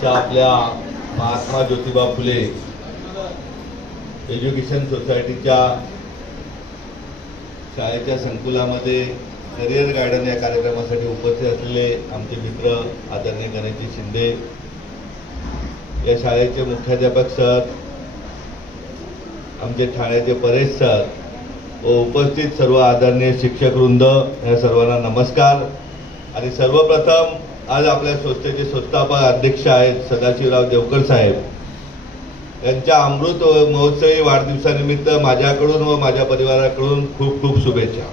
च्या आपल्या महात्मा ज्योतिबा फुले एज्युकेशन सोसायटीच्या शाळेच्या संकुलामध्ये करिअर गार्डन या कार्यक्रमासाठी उपस्थित असलेले आमचे मित्र आदरणीय गणेशजी शिंदे, या शाळेचे मुख्याध्यापक सर, आमचे ठाण्याचे परेश सर व उपस्थित सर्व आदरणीय शिक्षक वृंद, या सर्वांना नमस्कार। आणि सर्वप्रथम आज आपल्या संस्थेचे संस्थापक अध्यक्ष आहेत सदाशिवराव देवकर साहेब, यांच्या अमृत महोत्सवी वाढदिवसानिमित्त माझ्याकडून व माझ्या परिवाराकडून खूप खूप शुभेच्छा।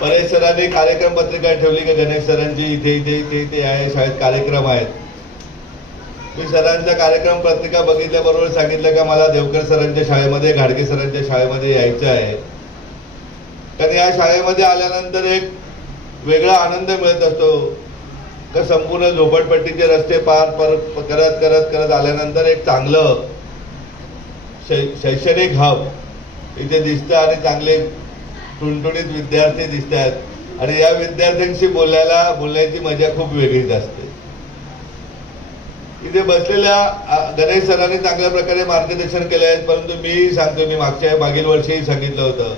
परेश सरांनी कार्यक्रम पत्रिका ठेवली की गणेश सरांची इथे इथे इथे इथे आहे, शाळेत कार्यक्रम आहेत। मी सरांचा कार्यक्रम पत्रिका बघितल्याबरोबर सांगितलं का मला देवकर सरांच्या शाळेमध्ये, घाडगे सरांच्या शाळेमध्ये यायचं आहे, कारण या शाळेमध्ये आल्यानंतर एक वेगळा आनंद मिळत असतो का संपूर्ण झोपडपट्टीचे रस्ते पार करत करत करत आल्यानंतर एक चांगलं शैक्षणिक हब इथे दिसतं आणि चांगले टुणटुणीत विद्यार्थी दिसत आहेत आणि या विद्यार्थ्यांशी बोलण्याची मजा खूप वेगळीच असते। इथे बसलेल्या गणेश सरांनी चांगल्या प्रकारे मार्गदर्शन केले आहे, परंतु मी सांगतो, मी मागील वर्षीही सांगितलं होतं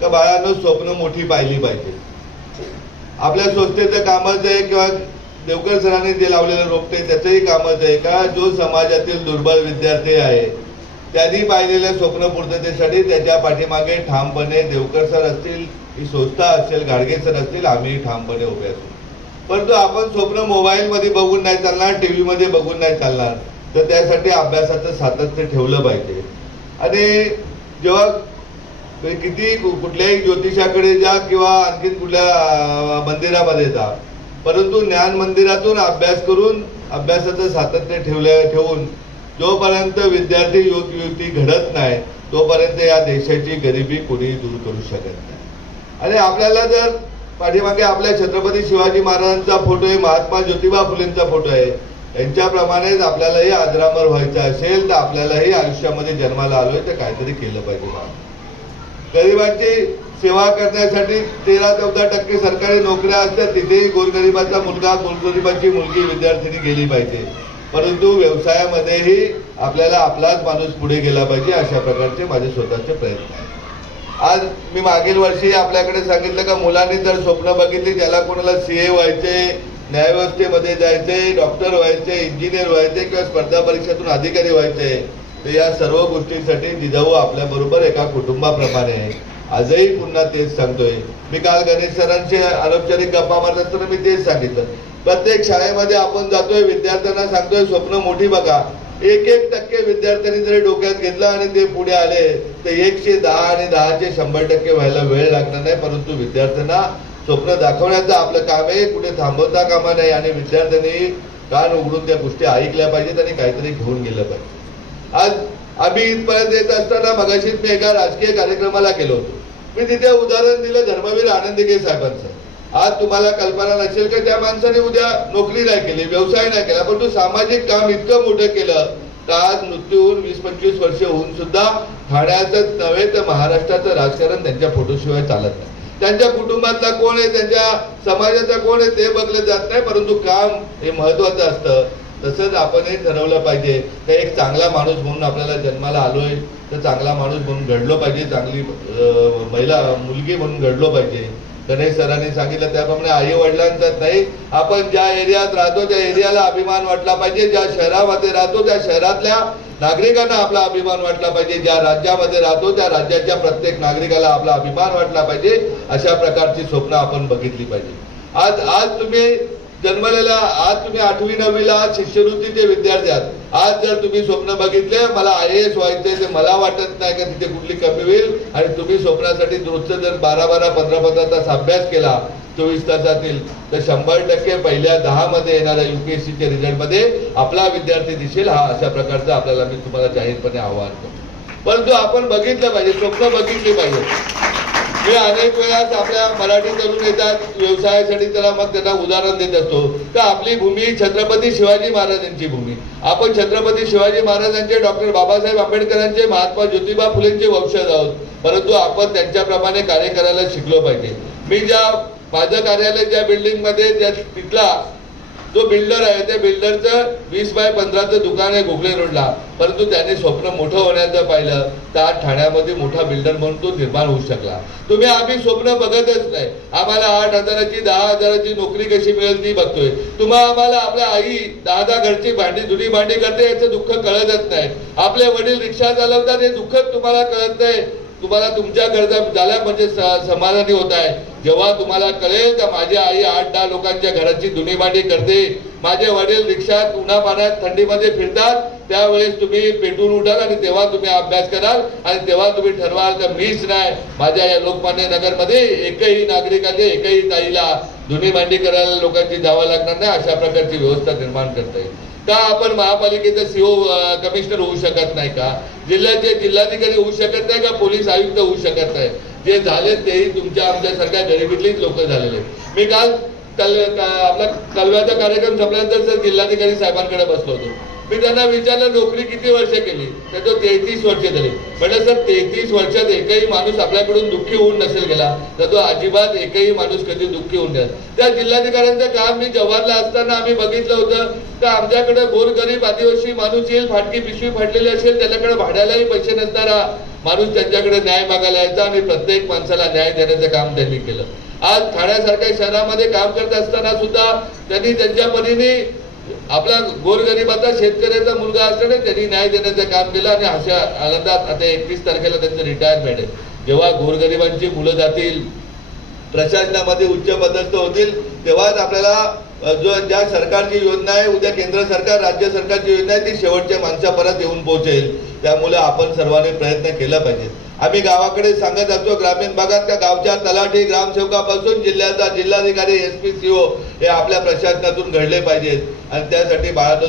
का बाळांनो स्वप्न मोठी पाहिली पाहिजे। आपल्या संस्थेचं कामच आहे किंवा देवकर सरांनी जे लावलेलं रोपटे त्याचंही कामच आहे का जो समाजातील दुर्बल विद्यार्थी आहे त्यांनी पाहिलेल्या स्वप्न पूर्ततेसाठी त्याच्या पाठीमागे ठामपणे देवकर सर असतील, ही संस्था असेल, घाडगे सर असतील, आम्ही ठामपणे उभे असू। परंतु आपण स्वप्न मोबाईलमध्ये बघून नाही चालणार, टीव्ही मध्ये बघून नाही चालणार, तर त्यासाठी अभ्यासाचं सातत्य ठेवलं पाहिजे। आणि जेव्हा किती कुठल्याही ज्योतिषाकडे जा किंवा आणखी कुठल्या मंदिरामध्ये जा, परंतु ज्ञान मंदिरातून अभ्यास करून अभ्यासाचं सातत्य ठेवून जोपर्यंत विद्यार्थी युवती घडत नाही तोपर्यंत या देशाची गरिबी कोणी दूर करू शकत नाही। आणि आपल्याला जर पाठीमागे आपल्या छत्रपती शिवाजी महाराजांचा फोटो आहे, महात्मा ज्योतिबा फुलेंचा फोटो आहे, यांच्याप्रमाणेच आपल्यालाही अजरामर व्हायचं असेल तर आपल्यालाही आयुष्यामध्ये जन्माला आलोय तर काहीतरी केलं पाहिजे। गरिबांची सेवा करण्यासाठी 13-14% सरकारी नोकऱ्या असतात, तिथेही गोरगरिबाचा मुलगा, गोरगरिबाची मुलगी, विद्यार्थिनी गेली पाहिजे, परंतु व्यवसायामध्येही आपल्याला आपलाच माणूस पुढे गेला पाहिजे, अशा प्रकारचे माझे स्वतःचे प्रयत्न आहेत। आज मी मागील वर्षी आपल्याकडे सांगितलं का मुलांनी जर स्वप्न बघितली, ज्याला कोणाला CA व्हायचे, न्यायव्यवस्थेमध्ये जायचे, डॉक्टर व्हायचे, इंजिनियर व्हायचे किंवा स्पर्धा परीक्षेतून अधिकारी व्हायचे, तर या सर्व गोष्टींसाठी जिजाऊ आपल्या बरोबर एका कुटुंबाप्रमाणे आहे। आजही पुन्हा तेच सांगतोय मी। काल गणेश सरांचे अनौपचारिक गप्पा मारत असताना मी तेच सांगितलं, प्रत्येक शाळेमध्ये आपण जातोय, विद्यार्थ्यांना सांगतोय स्वप्न मोठी बघा। 1% विद्यार्थ्यांनी जरी डोक्यात घेतलं आणि ते पुढे आले तर 110 आणि 10चे 100% व्हायला वेळ लागणार नाही, परंतु विद्यार्थ्यांना स्वप्न दाखवण्याचं आपलं काम आहे, कुठे थांबवता कामा नाही। आणि विद्यार्थ्यांनी कान उघडून त्या गोष्टी ऐकल्या पाहिजेत आणि काहीतरी घेऊन गेलं पाहिजे। आज आम्ही इथपर्यंत येत असताना मगाशी मी एका राजकीय कार्यक्रमाला गेलो होतो, मी तिथे उदाहरण दिलं धर्मवीर आनंदगे साहेबांचं। आज तुम्हाला कल्पना नसेल की त्या माणसाने उद्या नोकरी नाही केली, व्यवसाय नाही केला, परंतु सामाजिक काम इतकं मोठं केलं तर आज मृत्यू होऊन 20-25 वर्ष होऊन सुद्धा ठाण्याचंच नव्हे तर महाराष्ट्राचं राजकारण त्यांच्या फोटोशिवाय चालत नाही। त्यांच्या कुटुंबातला कोण आहे, त्यांच्या समाजाचा कोण आहे ते बघलं जात नाही, परंतु काम हे महत्वाचं असतं। तसंच आपणही ठरवलं पाहिजे तर एक चांगला माणूस म्हणून आपल्याला जन्माला आलोय तर चांगला माणूस म्हणून घडलो पाहिजे, चांगली मुलगी म्हणून घडलो पाहिजे। गणेश सरांनी सांगितलं त्याप्रमाणे आई वडिलांचाच नाही, आपण ज्या एरियात राहतो त्या एरियाला अभिमान वाटला पाहिजे, ज्या शहरामध्ये राहतो त्या शहरातल्या नागरिकांना आपला अभिमान वाटला पाहिजे, ज्या राज्यामध्ये राहतो त्या राज्याच्या प्रत्येक नागरिकाला आपला अभिमान वाटला पाहिजे। अशा प्रकारची स्वप्न आपण बघितली पाहिजे। आज तुम्ही जन्मलेला, आज तुम्ही 8वी-9वीला शिष्यवृत्तीचे विद्यार्थी आहात। आज जर तुम्ही स्वप्न बघितले मला IAS व्हायचंय, ते मला वाटत नाही का तिथे कुठली कमी होईल, आणि तुम्ही स्वप्नासाठी रोजचं जर 12-12, 15-15 तास अभ्यास केला 24 तासातील तर 100% पहिल्या 10 मध्ये येणाऱ्या UPSCच्या रिझल्टमध्ये आपला विद्यार्थी दिसेल। हा अशा प्रकारचा आपल्याला मी तुम्हाला जाहीरपणे आवाहन करतो। परंतु आपण बघितलं पाहिजे, स्वप्न बघितली पाहिजे। मी अनेक वेळाच आपल्या मराठी तरुण येतात व्यवसायासाठी, त्याला मग त्यांना उदाहरण देत असतो तर आपली भूमी छत्रपती शिवाजी महाराजांची भूमी, आपण छत्रपती शिवाजी महाराजांचे, डॉक्टर बाबासाहेब आंबेडकरांचे, महात्मा ज्योतिबा फुलेंचे वंशज आहोत, परंतु आपण त्यांच्याप्रमाणे कार्य करायला शिकलो पाहिजे। मी ज्या माझं कार्यालय ज्या बिल्डिंगमध्ये तिथला जो बिल्डर आहे त्या बिल्डरचं 20 बाय 15चं दुकान आहे गोखले रोडला, परंतु त्याने स्वप्न मोठं होण्याचं पाहिलं तर आज ठाण्यामध्ये मोठा बिल्डर म्हणून तो निर्माण होऊ शकला. आम्ही स्वप्न बघतच नाही. आम्हाला 8,000ची 10,000ची नोकरी कशी मिळेल ती बघतोय. आम्हाला आपल्या आई 10 घरची जुनी भांडी करते याचं दुःख कळतच नाही. आपले वडील रिक्षा चालवतात हे दुःख तुम्हाला कळत नाही. तुम्हाला तुमच्या गरजा झाल्या म्हणजे समाधानी होत आहे. जेव्हा तुम्हाला कळेल का माझी आई 8-10 लोकांच्या घराची धुणी भांडी करते, माझे वडील रिक्षात उन्हा पाण्यात थंडीमध्ये फिरतात, त्यावेळेस तुम्ही पेटून उठाल आणि तेव्हा तुम्ही अभ्यास कराल आणि तेव्हा तुम्ही ठरवाल का मीच नाही, माझ्या या लोकमान्य नगरमध्ये एकही नागरिकाने एकही ताईला धुणी भांडी करायला लोकांची जावं लागणार नाही, अशा प्रकारची व्यवस्था निर्माण करता येईल. का आपण महापालिकेचा सीओ कमिशनर होऊ शकत नाही का? जिल्ह्याचे जिल्हाधिकारी होऊ शकत नाही का? पोलीस आयुक्त होऊ शकत नाही? जे झाले तेही तुमच्या आमच्यासारख्या गरिबीतलीच लोक झालेले. मी काल आपला कलव्याचा कार्यक्रम संपल्यानंतर जिल्हाधिकारी साहेबांकडे बसलो होतो. मी त्यांना विचारलं नोकरी किती वर्ष केली, तर तो 33 वर्ष झाली. म्हटलं सर 33 वर्षात एकही माणूस आपल्याकडून दुःखी होऊन नसेल गेला, तर तो अजिबात एकही माणूस कधी दुःखी होऊन गेला. त्या जिल्हाधिकाऱ्यांचं काम मी जव्हारला असताना आम्ही बघितलं होतं तर आमच्याकडे गोरगरीब आदिवासी माणूस येईल, फाटकी पिशवी फाटलेली असेल, त्याच्याकडे भाड्यालाही पैसे नसणारा माणूस त्यांच्याकडे न्याय मागायला यायचा आणि प्रत्येक माणसाला न्याय देण्याचं काम त्यांनी केलं. आज ठाण्यासारख्या शहरामध्ये काम करत असताना सुद्धा त्यांनी त्यांच्या परीने आपला गोरगरिबाचा शेतकऱ्याचा मुलगा असल्याने त्यांनी न्याय देण्याचं काम केलं आणि अशा आनंदात आता 31 तारखेला त्यांचं रिटायरमेंट आहे. जेव्हा गोरगरिबांची मुलं जातील, प्रशासनामध्ये उच्च पदस्थ होतील, तेव्हाच आपल्याला ज्या सरकारची योजना आहे, उद्या केंद्र सरकार राज्य सरकारची योजना आहे ती शेवटच्या माणसापर्यंत येऊन पोहोचेल. त्यामुळे आपण सर्वांनी प्रयत्न केला पाहिजे. आम्ही गावाकडे सांगत असतो ग्रामीण भागात का गावच्या तलाठी ग्रामसेवकापासून जिल्ह्याचा जिल्हाधिकारी SP CO हे आपल्या प्रशासनातून घडले पाहिजेत. आणि त्यासाठी बाळांनो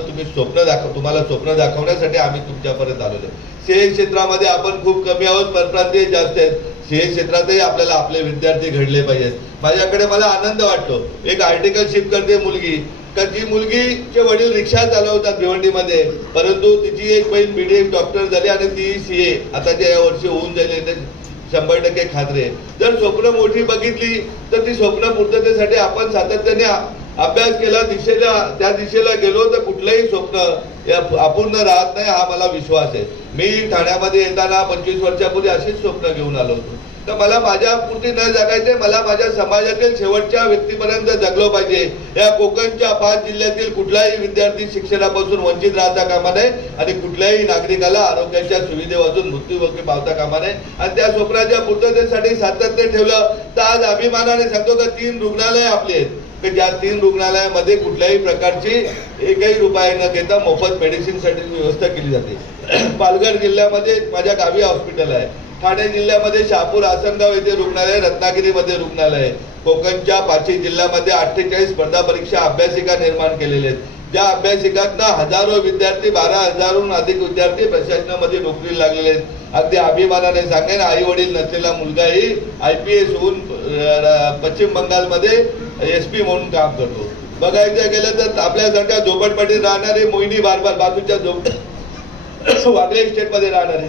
तुम्हाला स्वप्न दाखवण्यासाठी आम्ही तुमच्यापर्यंत आलेलो. शहरी क्षेत्रामध्ये आपण खूप कमी आहोत, परप्रांतीय जास्त आहेत. शहरी क्षेत्रातही आपल्याला आपले विद्यार्थी घडले पाहिजेत. माझ्याकडे मला आनंद वाटतो, एक आर्टिकलशिप करते मुलगी, का जी मुलगीचे वडील रिक्षा चालवतात भिवंडीमध्ये, परंतु तिची एक बहीण BDS डॉक्टर झाली आणि ती CA आताच्या या वर्षी होऊन जाईल 100% खात्री आहे. जर स्वप्न मोठी बघितली तर ती स्वप्न पूर्ततेसाठी आपण सातत्याने अभ्यास केला, त्या दिशेला गेलो तर कुठलंही स्वप्न अपूर्ण राहत नाही, हा मला विश्वास आहे. मी ठाण्यामध्ये येताना 25 वर्षापूर्वी अशीच स्वप्न घेऊन आलो होतो. तर मला माझ्यापुरती न जगायचे, मला माझ्या समाजातील शेवटच्या व्यक्तीपर्यंत जगलो पाहिजे. या कोकणच्या 5 जिल्ह्यातील कुठलाही विद्यार्थी शिक्षणापासून वंचित राहता कामा नये आणि कुठल्याही नागरिकाला आरोग्याच्या सुविधेपासून मृत्युमुखी पावता कामा नये. आणि त्या स्वप्नाच्या पूर्ततेसाठी सातत्य ठेवलं तर आज अभिमानाने सांगतो का 3 रुग्णालय आपले आहेत की ज्या 3 रुग्णालयामध्ये कुठल्याही प्रकारची एकही रुपये न घेता मोफत मेडिसिनसाठी व्यवस्था केली जाते. पालघर जिल्ह्यामध्ये माझ्या गावी हॉस्पिटल आहे. ठाणे जिल्ह्यामध्ये शहापूर आसनगाव येथे रुग्णालय, रत्नागिरीमध्ये रुग्णालय. कोकणच्या 5 जिल्ह्यामध्ये 48 स्पर्धा परीक्षा अभ्यासिका निर्माण केलेल्या आहेत. ज्या अभ्यासिकांना हजारो विद्यार्थी, 12,000हून अधिक विद्यार्थी प्रशासनामध्ये नोकरीला लागलेले आहेत. अगदी अभिमानाने सांगेन, आई वडील नसलेला मुलगाही IPS होऊन पश्चिम बंगालमध्ये SP म्हणून काम करतो. बघायचं गेलं तर आपल्यासारख्या झोपडपट्टीत राहणारे मोहिनी बारबाल, बाजूच्या वागले स्टेटमध्ये राहणारे,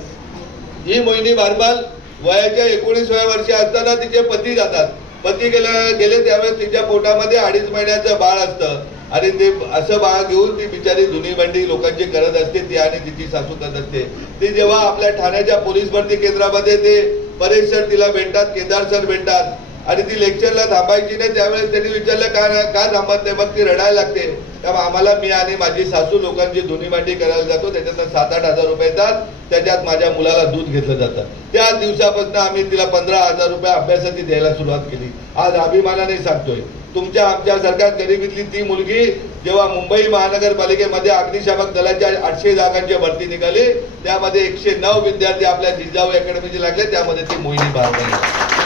ही मोहिनी बारबाल वयाच्या 19व्या वर्षी असताना तिचे पती जातात. पती गेले त्यावेळेस तिच्या पोटामध्ये 2.5 महिन्याचं बाळ असतं आणि ते असं बाळ घेऊन ती बिचारी धुनी भांडी लोकांची करत असते, ती आणि तिची सासू करत असते. ती जेव्हा आपल्या ठाण्याच्या पोलीस भरती केंद्रामध्ये ते परेश सर तिला भेटतात, केदार सर भेटतात आणि ती लेक्चरला थांबायची नाही. त्यावेळेस त्यांनी विचारलं का थांबत नाही, मग ती रडायला लागते. त्यामुळे आम्हाला, मी आणि माझी सासू लोकांची धुनी भांडी करायला जातो, त्याच्यातनं 7-8 हजार रुपये येतात, त्याच्यात माझ्या मुलाला दूध घेतलं जातं. त्या दिवसापासून आम्ही तिला 15,000 रुपये अभ्यासाची द्यायला सुरुवात केली. आज अभिमानाने सांगतोय, तुमच्या आमच्यासारख्या गरिबीतली ती मुलगी जेव्हा मुंबई महानगरपालिकेमध्ये अग्निशामक दलाच्या 800 जागांची भरती निघाली, त्यामध्ये 109 विद्यार्थी आपल्या जिजाऊ अकॅडमीचे लागले, त्यामध्ये ती मोहिनी बारबाल.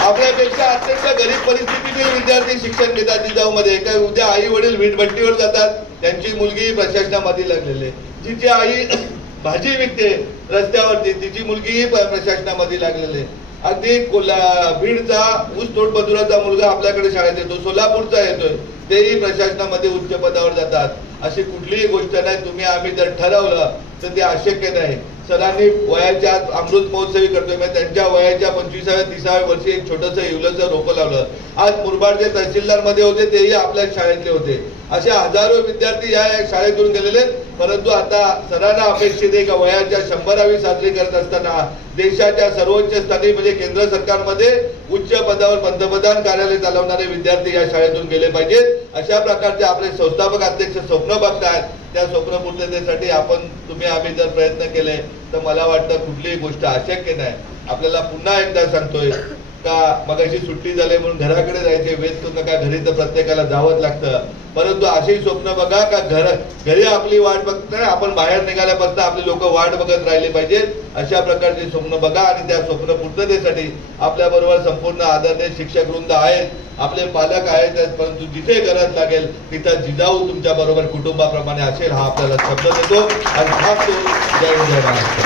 आपल्यापेक्षा अत्यंत गरीब परिस्थितीतील विद्यार्थी शिक्षण घेतात जिजाऊमध्ये. काय उद्या आई वडील वीटभट्टीवर जातात, त्यांची मुलगी प्रशासनामध्ये लागलेली, जिची आई भाजी विकते रस्त्यावरती, तिची मुलगीही प्रशासनामध्ये लागलेली. अगदी बीडचा ऊसतोड मजुराचा मुलगा आपल्याकडे शाळेत येतो, सोलापूरचा येतोय, तेही प्रशासनामध्ये उच्च पदावर जातात। अशी कुठलीही गोष्ट नाही, तुम्ही आम्ही जर ठरवलं तर ते अशक्य नाही। सरांनी वयाच्या अमृत महोत्सवी करतोय, म्हणजे त्यांच्या वयाच्या 25व्या 30व्या वर्षी एक छोटंसं इवलंचं रोपं लावलं। आज मुरबाडचे तहसीलदार मध्ये होते, तेही आपल्या शाळेतले होते। असे हजारो विद्यार्थी या शाळेतून गेलेले, परंतु आता सरांना अपेक्षित आहे का वयाच्या 100वी साजरी करत असताना देशाच्या सर्वोच्च स्थानी म्हणजे केंद्र सरकारमध्ये उच्च पदावर पंतप्रधान कार्यालय चालवणारे विद्यार्थी या शाळेतून गेले पाहिजेत। अशा प्रकारचे आपले संस्थापक अध्यक्ष स्वप्न बघतायत, त्या स्वप्नपूर्ततेसाठी तुम्ही आम्ही जर प्रयत्न केले तर मला वाटतं कुठलीही गोष्ट अशक्य नाही। आपल्याला पुन्हा एकदा सांगतोय का मगाशी सुट्टी झाली म्हणून घराकडे जायचे वेध करू नका, घरी तर प्रत्येकाला जावंच लागतं, परंतु अशी स्वप्न बघा का घरी आपली वाट बघताय, आपण बाहेर निघाल्यापासून आपली लोक वाट बघत राहिले पाहिजेत। अशा प्रकारची स्वप्न बघा आणि त्या स्वप्न पूर्ततेसाठी आपल्या बरोबर संपूर्ण आदरणीय शिक्षक वृंद आहेत, आपले पालक आहेत, परंतु जिथे गरज लागेल तिथं जिजाऊ तुमच्या बरोबर कुटुंबाप्रमाणे असेल हा आपल्याला शब्द देतो आणि जय हिंद जय महाराष्ट्र।